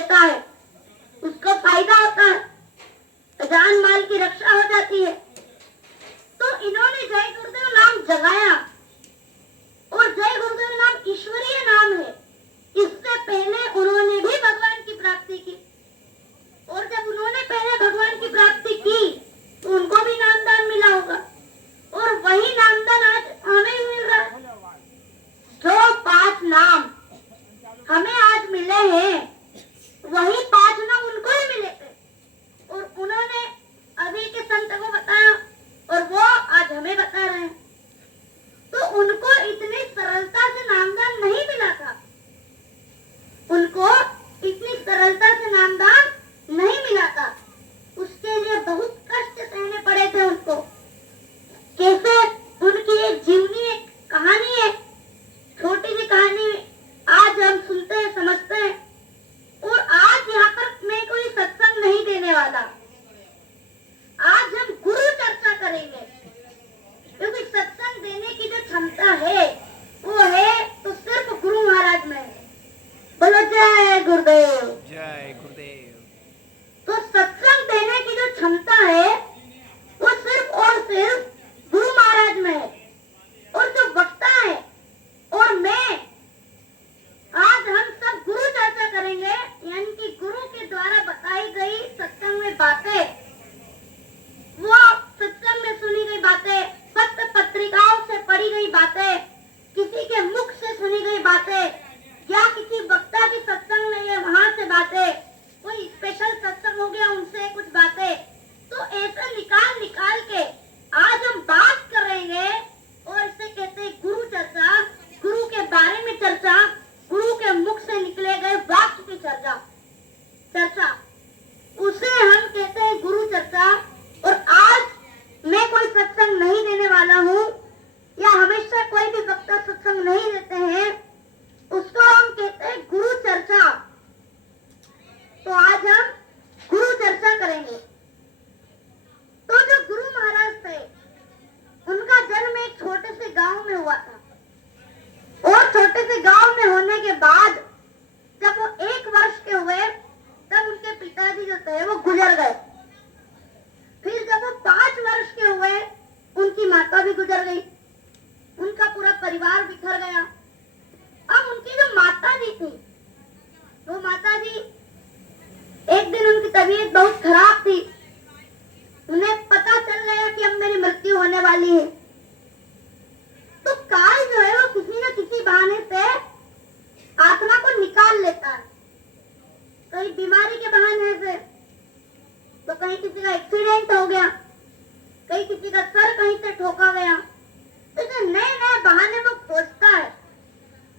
लेता है उसको फायदा होता है, जान माल की रक्षा हो जाती है। तो इन्होंने जय गुरुदेव नाम जगाया और जय गुरुदेव नाम ईश्वरीय नाम है। इससे पहले उन्होंने भी भगवान की प्राप्ति की और जब उन्होंने पहले भगवान की प्राप्ति की तो उनको भी नामदान मिला होगा और वही नामदान आज हमें मिल रहा है। जो 5 नाम हमें आज मिले हैं वही 5 नाम उनको ही मिले थे और उन्होंने अभी के संत को बताया और वो आज हमें बता रहे हैं। तो उनको इतनी सरलता से नामदान नहीं मिला था, उनको इतनी सरलता से नामदान नहीं मिला था। उसके लिए बहुत कष्ट सहने पड़े थे उनको। कैसे उनकी एक जीवनी एक कहानी है, छोटी सी कहानी आज हम सुनते हैं समझते हैं। और आज यहाँ पर मैं कोई सत्संग नहीं देने वाला, आज हम गुरु चर्चा करेंगे क्योंकि सत्संग देने की जो क्षमता है वो है तो सिर्फ गुरु महाराज में है। बोलो जय गुरुदेव, जय गुरुदेव। तो सत्संग देने की जो क्षमता है वो सिर्फ और सिर्फ गुरु महाराज में है। और जो वक्ता है और मैं, आज हम सब गुरु चर्चा करेंगे, यानी कि गुरु के द्वारा बताई गई सत्संग में बातें, वो सत्संग में सुनी गई बातें, पत्र पत्रिकाओं से पढ़ी गई बातें, किसी के मुख से सुनी गई बातें या किसी वक्ता की सत्संग में वहां से बातें, कोई स्पेशल सत्संग हो गया उनसे कुछ बातें, तो ऐसे निकाल निकाल के आज हम बात करेंगे और इसे कहते हैं गुरु चर्चा। गुरु के बारे में चर्चा, गुरु के मुख से निकले गए वाक्य की चर्चा उसे हम कहते हैं गुरु चर्चा। और आज मैं कोई सत्संग नहीं देने वाला हूँ या हमेशा कोई भी वक्ता सत्संग नहीं देते हैं, उसको हम कहते हैं गुरु चर्चा। तो आज हम गुरु चर्चा करेंगे। तो जो गुरु महाराज थे उनका जन्म एक छोटे से गांव में हुआ था और छोटे से गांव में होने के बाद जब वो 1 वर्ष के हुए तब उनके पिताजी जो थे वो गुजर गए। फिर जब वो 5 वर्ष के हुए उनकी माता भी गुजर गई, उनका पूरा परिवार बिखर गया। अब उनकी जो माता जी थी, वो माता जी एक दिन उनकी तबीयत बहुत खराब थी, उन्हें पता चल गया कि अब मेरी मृत्यु होने वाली है। तो काल जो है वो किसी न किसी बहाने से आत्मा को निकाल लेता है, कहीं बीमारी के बहाने से, तो कहीं किसी का एक्सीडेंट हो गया, कहीं किसी का सर कहीं से ठोका गया, तो इसे नए नए बहाने वो खोजता है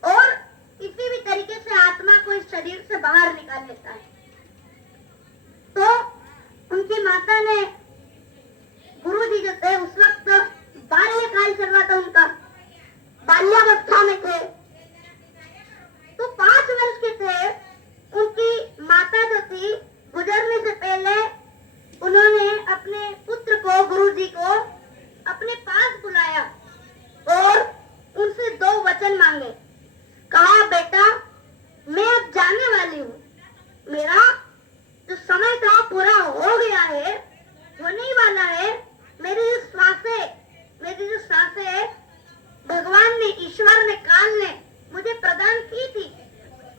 और किसी भी तरीके से आत्मा को इस शरीर से बाहर निकाल लेता है। तो उनकी माता ने, गुरु जी जो थे उस वक्त बाल्यकाल चल रहा था, उनका बाल्यावस्था में थे, तो 5 वर्ष के थे। उनकी माता जो थी गुजरने से पहले उन्होंने अपने पुत्र को, गुरु जी को अपने पास बुलाया और उनसे 2 वचन मांगे। कहा, बेटा मैं अब जाने वाली हूँ, मेरा जो समय था पूरा हो गया है, होने ही वाला है। मेरी जो सांसें है भगवान ने, ईश्वर ने, काल ने मुझे प्रदान की थी,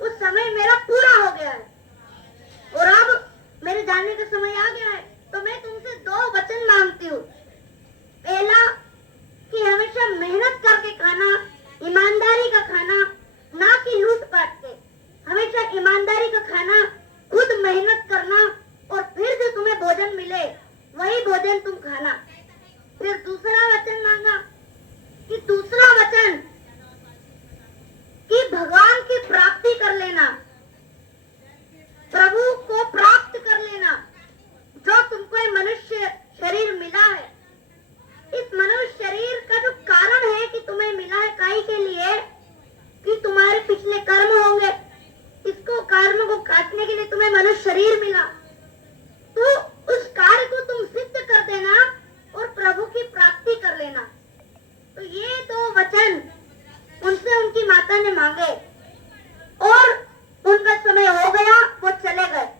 उस समय मेरा पूरा हो गया है और अब मेरे जाने का समय आ गया है। तो मैं तुमसे 2 वचन मांगती हूँ। पहला कि हमेशा मेहनत करके खाना, ईमानदारी का खाना, ना कि लूट पाट के, हमेशा ईमानदारी का खाना, खुद मेहनत करना और फिर जो तुम्हें भोजन मिले वही भोजन तुम खाना। फिर दूसरा वचन मांगा कि दूसरा वचन कि भगवान की प्राप्ति कर लेना, प्रभु को प्राप्त कर लेना। जो तुमको ये मनुष्य शरीर मिला है, इस मनुष्य शरीर का जो कारण है कि तुम्हें मिला है, काहे के लिए कि तुम्हारे पिछले कर्म होंगे, इसको कर्म को काटने के लिए तुम्हें मनुष्य शरीर मिला।